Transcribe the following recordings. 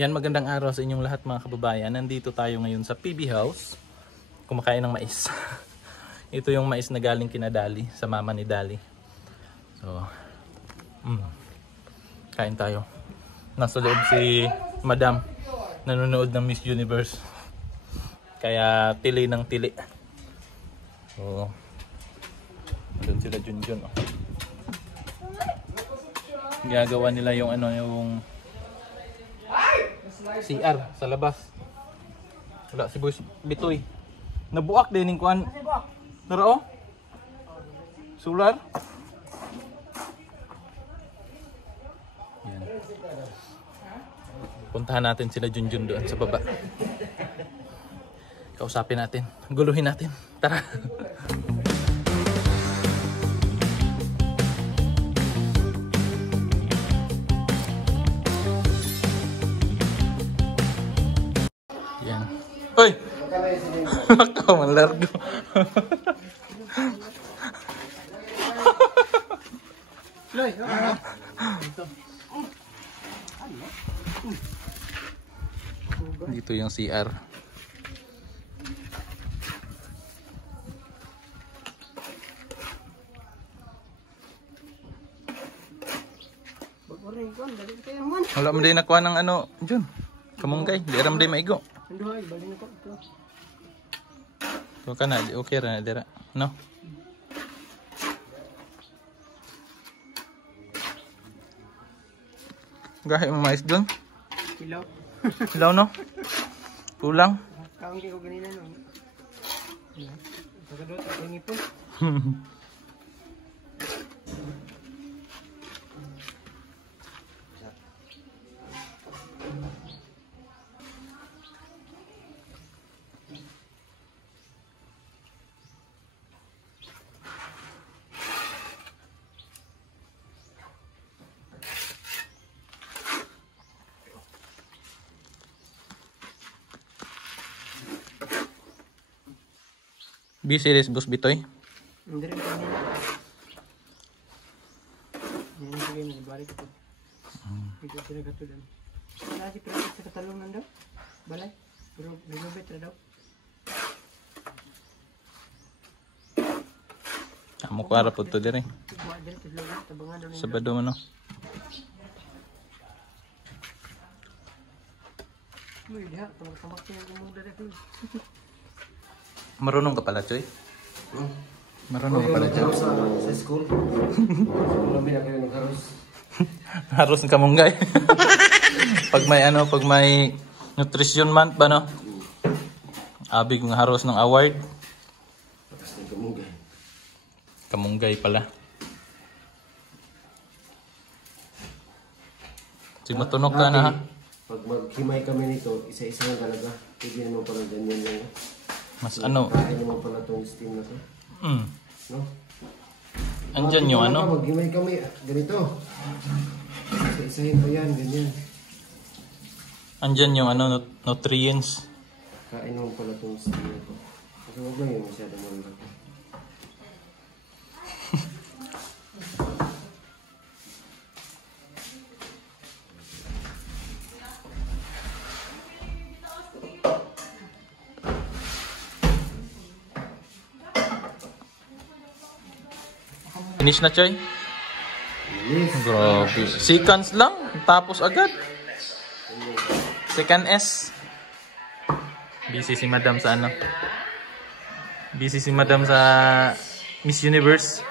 Yan, magandang araw sa inyong lahat mga kababayan. Nandito tayo ngayon sa PB House. Kumakain ng mais. Ito yung mais na galing kina Dali, sa mama ni Dali. So, kain tayo. Nasa loob si Madam, nanonood ng Miss Universe. Kaya tili ng tili. So, doon sila Junjun. Oh. Ginagawa nila yung ano, yung CR sa labas. Wala si Boy Bitoy. Nabuak din yung kuan. Naro? Solar? Yan. Puntahan natin sila Junjun doon sa baba. Kausapin natin. Guluhin natin. Tara. Yan. Hoy! Makaw man largo. Dito yung CR. Wala mo din nakuha ng ano, Jun. Kamunggay, di aram din maigo. Ito ka na, okay na dira. No? Gahe mo mais dun? Hilaw. Hilaw no? Kulang? Kaunti ko ganina no. Pagkadot ako ngipon. B-series Boss Bitoy. Hindi rin kanina. Yan yung sige, nabalik ko. Ito sila gatulan. Wala si Pero sa katalungan daw. Balay. Pero nilubit na daw. Amo ko harap po ito din eh. Sabado mo no? Uy, diha. Tamak-tamak siya yung gumuda na ito. Marunong ka pala, Choy? Marunong ka pala, Choy? Sa school. Marami na kayo nagharos. Haros ng kamunggay. Pag may ano, pag may nutrition month ba, no? Abig ng haros ng award. Tapos ng kamunggay. Kamunggay pala. Sige, matunog ka na, ha? Pag maghimay kami nito, isa-isa lang talaga. Hindi naman parang ganyan lang. Mas ano? Kaya naman pala itong steam na to. No? Andyan yung ano? Maghimay kami, ganito. Isa-isahin pa yan, ganyan. Andyan yung ano, nutrients. Kain naman pala itong steam na to. Kasi huwag lang yung masyadong malaki. Finish na, Choy? Yes. Grabe. Seconds lang. Tapos agad. Second S. Busy si Madam sa ano? Busy si Madam sa Miss Universe.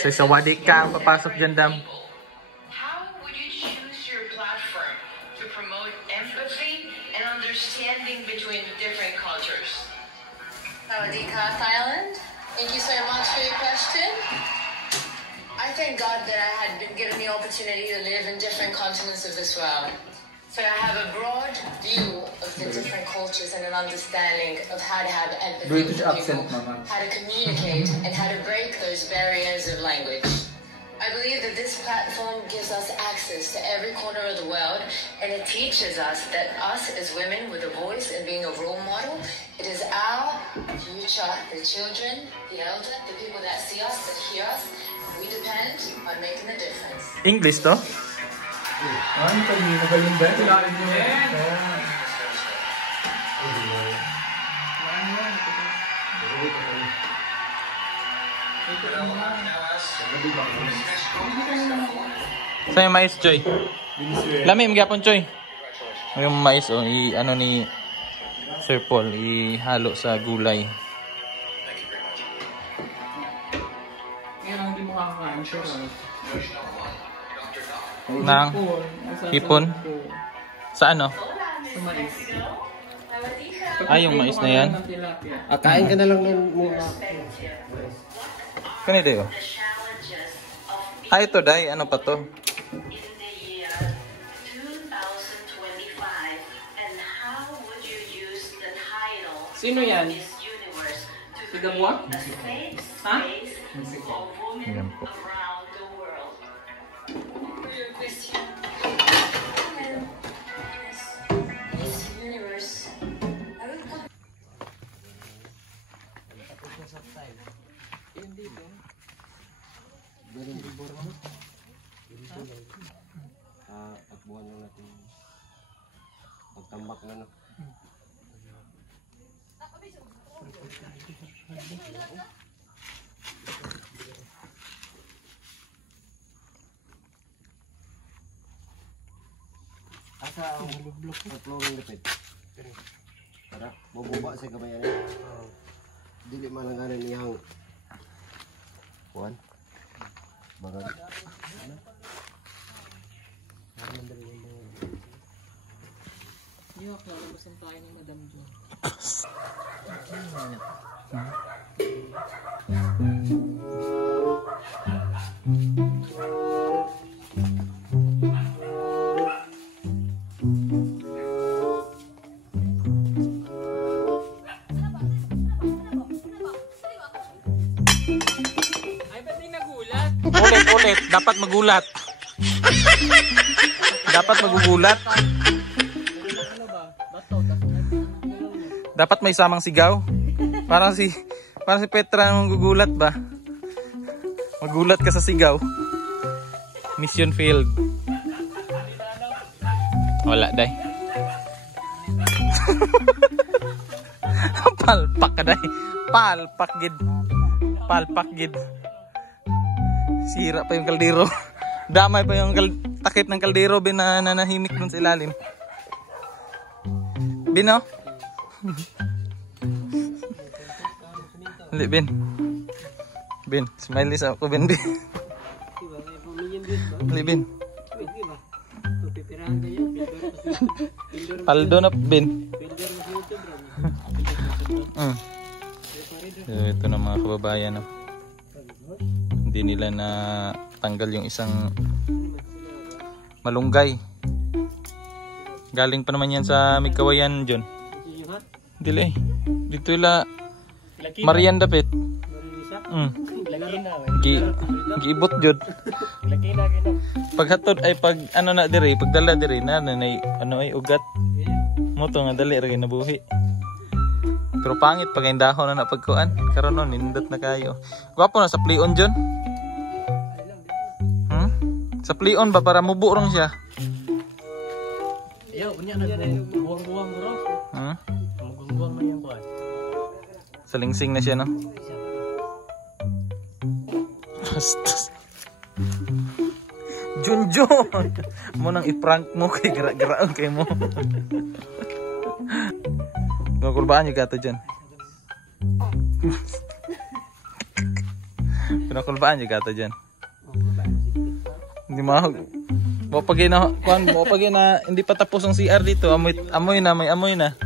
Sa wadik ka ang papasok dyan, Dam. How would you choose your platform to promote empathy and understanding between different cultures? Sawadee-ka, Thailand. Thank you so much for your question. I thank God that I had been given the opportunity to live in different continents of this world. So I have a broad view of the different cultures and an understanding of how to have empathy with people, how to communicate, and how to break those barriers of language. I believe that this platform gives us access to every corner of the world, and it teaches us that us as women with a voice and being a role model, it is our future, the children, the elder, the people that see us, that hear us, we depend on making a difference. English to? Ano pa yun? Magaling ba? Kailangan mo na. Saan yung mais, Choy? Lamim, gapon, Choy. Yung mais, oh, ano ni Sir Paul, ihalo sa gulay. Kaya hindi mo kakakain siya. Nang hipon? Sa ano? Sa mais. Ay, yung mais na yan? Kain ka na lang ng muna. Kanito yun? Ah, ito, Day. Ano pa to? In the year 2025, and how would you use the title Sino yan? Miss Universe to Si create Gabwa? a safe Ha? space for women Yan po. around the world? Miss Universe. Takbuhan lang natin. Pagtambak na, no? Asa ang flooring lapit? Tara, bubaba sa kabayan eh. Dili malanganan niyang kuhan. Barang. Yok, lalabasan tayo ni Madam Jo. Ay, ba't di nagulat? Ulit. Dapat magulat. Dapat magugulat. Ano ba? Bato, Dapat may samang sigaw. Parang si Petra magugulat ba? Magulat ka sa sigaw. Mission failed. Wala, Day. Palpak ka, Day. Palpak gid. Palpak gid. Sira pa yung kaldero. Damay pa yung takip ng kaldero, bin, na nanahimik dun sa ilalim. Bin, oh? Hindi, Bin. Bin, smiley sa ako, Bin. Hindi, Bin. Pwede ba? Pipirahan kayo. Paldo na, Bin. So, ito na mga kababayan, no? Hindi nila na tanggal yung isang malunggay. Galing pa naman yan sa Migkawayan, John. Dili. Dito ila Marian dapit. Giibot jud. Paghatod ay pag ano na diri, pagdala diri na ano ay ugat. Mo to nga dali ra nabuhi. Pero pangit pag dahon na pagkuan. Karon no nindot na kayo. Gwapo na sa plion John. Sa plion ba para mubuong siya? Yo, kunya na buwang-buwang bro. Buwang-buwang na yan kuan. Salingsing na siya, no? Bastos. Junjun! Mo nang i-prank mo kay gira-giraon kay mo. Pinakulbaan yung gato dyan. Pinakulbaan yung gato dyan. Hindi mahal. Mapagay na hindi pa tapos ang CR dito. Amoy na, may amoy na.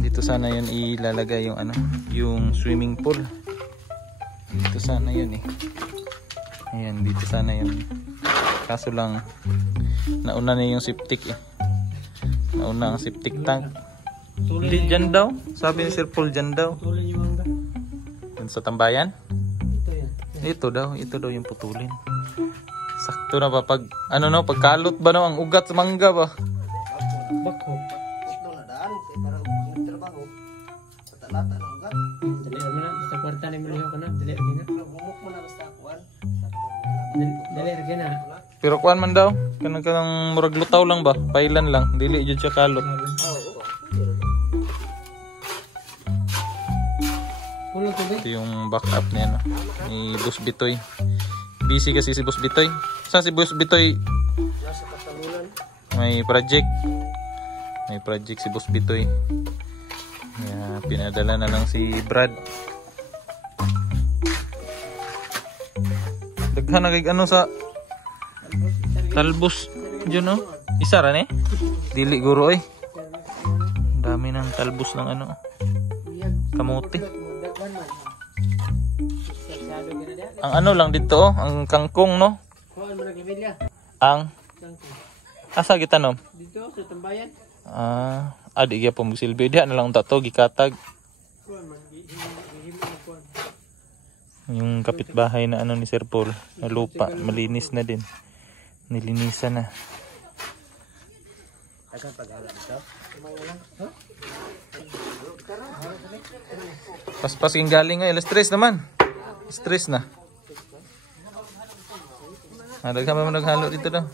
Dito sana yun ilalagay yung ano, yung swimming pool. Dito sana yun eh. Ayan, dito sana yun. Kaso lang nauna na yung septic eh. Nauna ang septic tank. Hindi dyan daw. Sabi ni Sir Paul dyan daw. Dyan sa tambayan. Ito daw yung putulin. Sakto na ba pag ano no, pagkalot ba no ang ugat sa mangga ba? Bako. Ito na daan, para magtrabaho. Patalata ng ugat. Dali mo na, sa kwarta ni Miliho ka na. Dali, okay na. Bumuk mo na basta kuan. Dali rin na. Pero kuan man daw, kanang murag lutaw lang ba? Pailan lang, dili jud siya kalot. Kulong tubig. Ito yung backup niya, no? Ni Boss Bitoy. Busy kasi si Boss Bitoy. Sa si Boss Bitoy? Nasa katalunan. May project. May project si Boss Bitoy. Kaya pinadala na lang si Brad. Daghan na kay ano sa talbos dyan, no? Isa ra ni? Dili guro eh. Ang dami ng talbos ng ano. Kamote. Ang ano lang dito, oh, ang kangkong, no? Kuhaan mo na Gabriela. Ang asa gitanom? Dito sa tambayan. Adi gyud po magsilbi diha na lang tato gikatag. Kuhaan man gihimo na kuhaan. Yung kapitbahay na ano ni Sir Paul, na lupa, malinis na din. Nilinisan na. Paspas yung galing ngayon, stress naman. Stress na. Daghan pa man naghalo dito daw.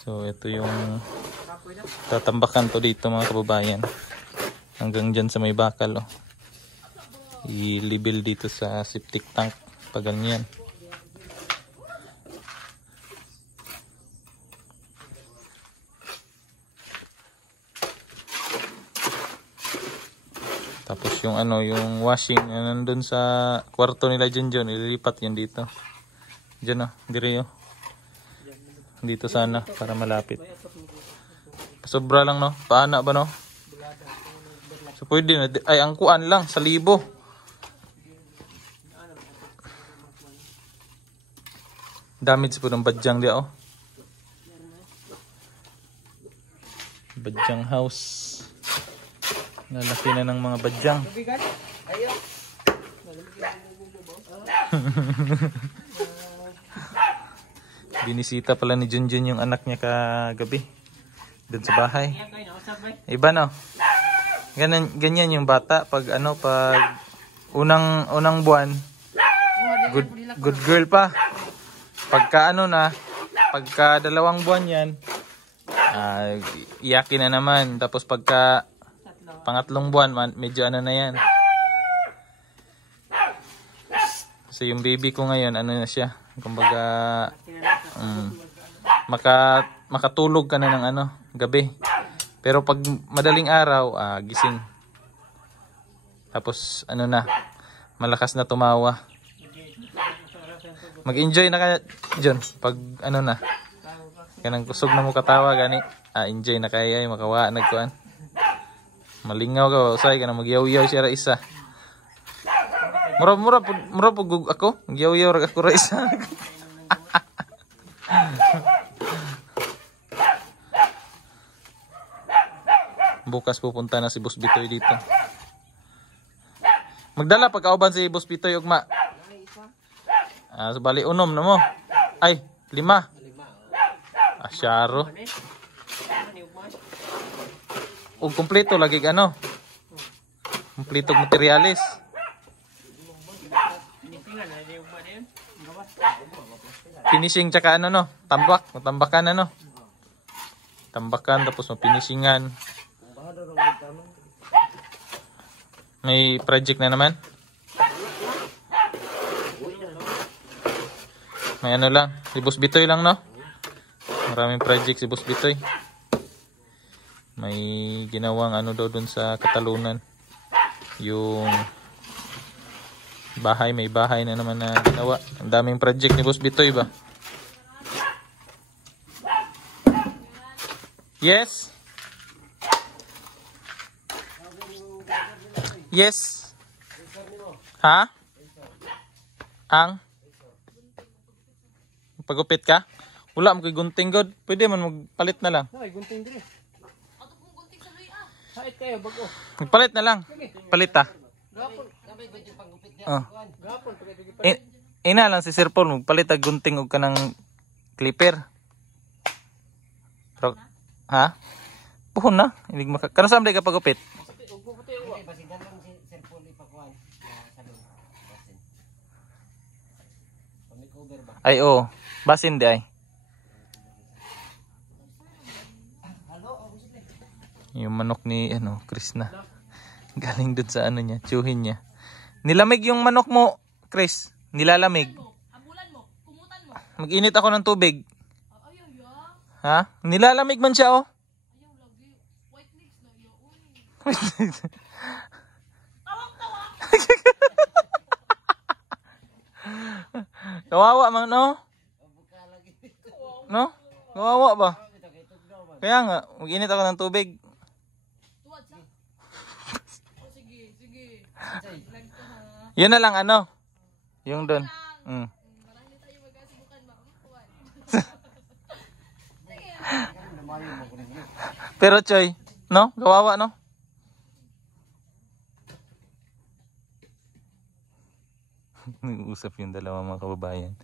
So ito yung tatambakan to dito mga kababayan. Hanggang dyan sa may bakal, oh. I-level dito sa septic tank pag ganyan. Tapos yung ano, yung washing nandun sa kwarto nila dyan, ililipat yan dito. Dyan, oh, dire, oh. Dito sana para malapit. Sobra lang, no? Paana ba, no? So pwede na, ay ang kuan lang, 1,000. Damage po ng badyang dia, oh. Badyang house. Lalaki na ng mga badyang. Binisita pala ni Junjun yung anak niya kagabi. Doon sa bahay. Iba, no? Ganyan yung bata pag ano, pag unang buwan, good girl pa. Pagka ano na, pagka 2 buwan yan, iyakin na naman. Tapos pagka pangatlong buwan, medyo ano na yan. So yung baby ko ngayon, ano na siya, kumbaga makatulog ka na ng ano, gabi. Pero pag madaling araw, gising. Tapos ano na, malakas na tumawa. Mag-enjoy na ka dyan pag ano na, kanang kusog na mo katawa gani, enjoy na kaya makawa nagkuan. Malingaw ka, usay ka na magyaw-yaw siya ra isa. Mura po ako, magyaw-yaw ra ako ra isa. Bukas pupunta na si Boss Bitoy dito. Magdala pagkauban si Boss Bitoy ugma. So bali unom na mo. Ay, 5. Asyaro. O kompleto lagi ano. Kompleto materialis. Finishing tsaka ano, no? Tambakan ano. Tambakan tapos mapinishingan. May project na naman. May ano lang, si Boss Bitoy lang, no? Maraming project si Boss Bitoy. May ginawang ano daw dun sa Katalunan. Yung bahay, may bahay na naman na ginawa. Ang daming project ni Boss Bitoy ba? Yes? Yes? Ha? Ang? Pagupit ka? Wala mo kay gunting god. Pwede man magpalit na lang. Ay, gunting dire. Sait kayo bago. Magpalit na lang. Palit ah. Gapon, sabay gud yung pagupit niya. Oh. Gapon pagay Ina lang si Sir Paul magpalit og gunting og kanang clipper. Ha? Puhon na. Hindi maka. Kano sa ka pagupit? Ay, oh. Basin di ay. Yung manok ni, Chris na. Galing dun sa niya, tsuhin niya. Nilamig yung manok mo, Chris. Nilalamig. Mag-init ako ng tubig. Ha? Nilalamig man siya, oh. Kawawa man, no? No? Kawawa ba? Kaya nga, mag-init ako ng tubig. Yun na lang, yung doon. Pero Choy, no? Kawawa, no? Nag-uusap yung dalawa mga kababayan.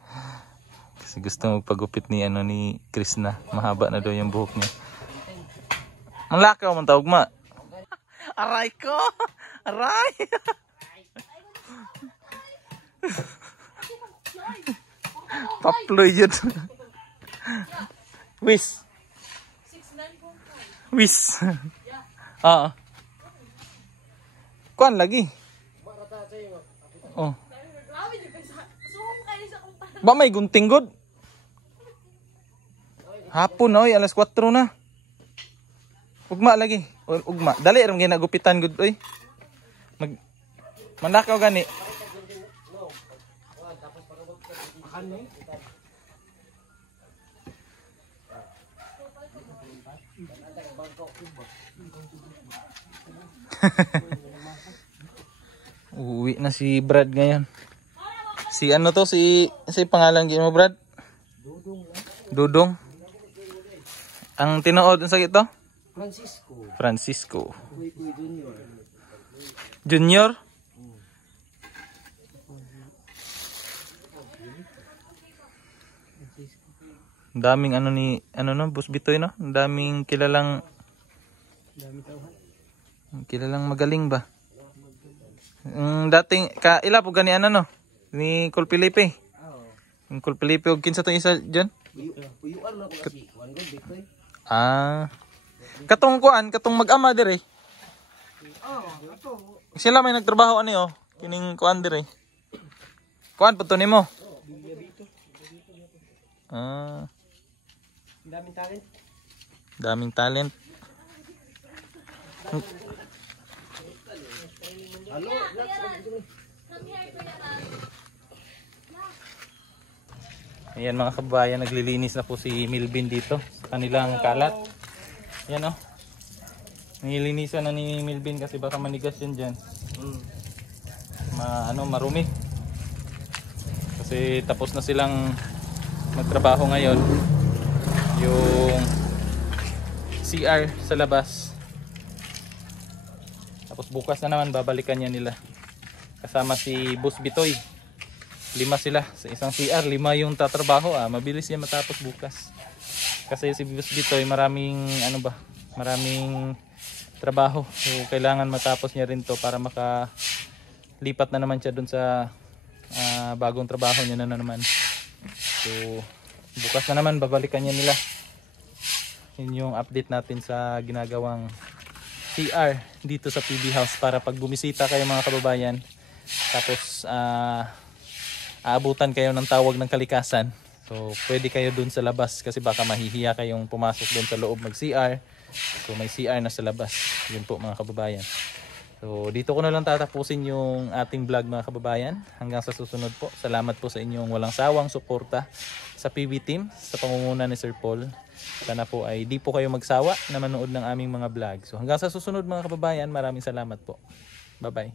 Kasi gusto magpagupit ni ni Chris na. Mahaba na daw yung buhok niya. Ang lakaw mong tawag ma. Aray ko! Aray! Paploy yun. Wis. Wis. Kuan lagi. Oh. Ba may gunting god? Hapon oy, alas 4 na. Ugma lagi. Ugma. Dali ram ginagupitan gud oy. Manakaw gani. Uwi na si Brad ngayon. Si si pangalan mo Brad? Dudong. Ang tinuod sa ito? Francisco. Junior? Daming Boss Bitoy, no? Daming kilalang magaling ba? Dating ila po gani no? Ni Col Felipe. Yung Col Felipe og kinsa tong isa diyan? Katong mag-ama dire. Sila may nagtrabaho kining kuan dire. Kuan pa to nimo? Daming talent. Ayan mga kabayan, naglilinis na po si Milvin dito sa kanilang kalat. Ayan nilinisan na ni Milvin kasi baka manigas yun dyan. Marumi. Kasi tapos na silang magtrabaho ngayon. Yung CR sa labas. Tapos bukas na naman babalikan niya nila. Kasama si Boss Bitoy. 5 sila sa isang CR, 5 yung tatrabaho. Mabilis yan matapos bukas. Kasi si Boss Bitoy maraming maraming trabaho. So kailangan matapos niya rin to para makalipat na naman siya dun sa bagong trabaho niya na naman. So bukas na naman babalikan niya nila. Yun yung update natin sa ginagawang CR dito sa PB House para pag bumisita kayo mga kababayan. Tapos aabutan kayo ng tawag ng kalikasan. So pwede kayo dun sa labas kasi baka mahihiya kayong pumasok dun sa loob mag-CR. So may CR na sa labas. Yun po mga kababayan. So dito ko na lang tatapusin yung ating vlog mga kababayan. Hanggang sa susunod po. Salamat po sa inyong walang sawang suporta sa PB team sa pangunguna ni Sir Paul. Sana po ay di po kayo magsawa na manood ng aming mga vlog. So hanggang sa susunod mga kababayan, maraming salamat po. Bye bye.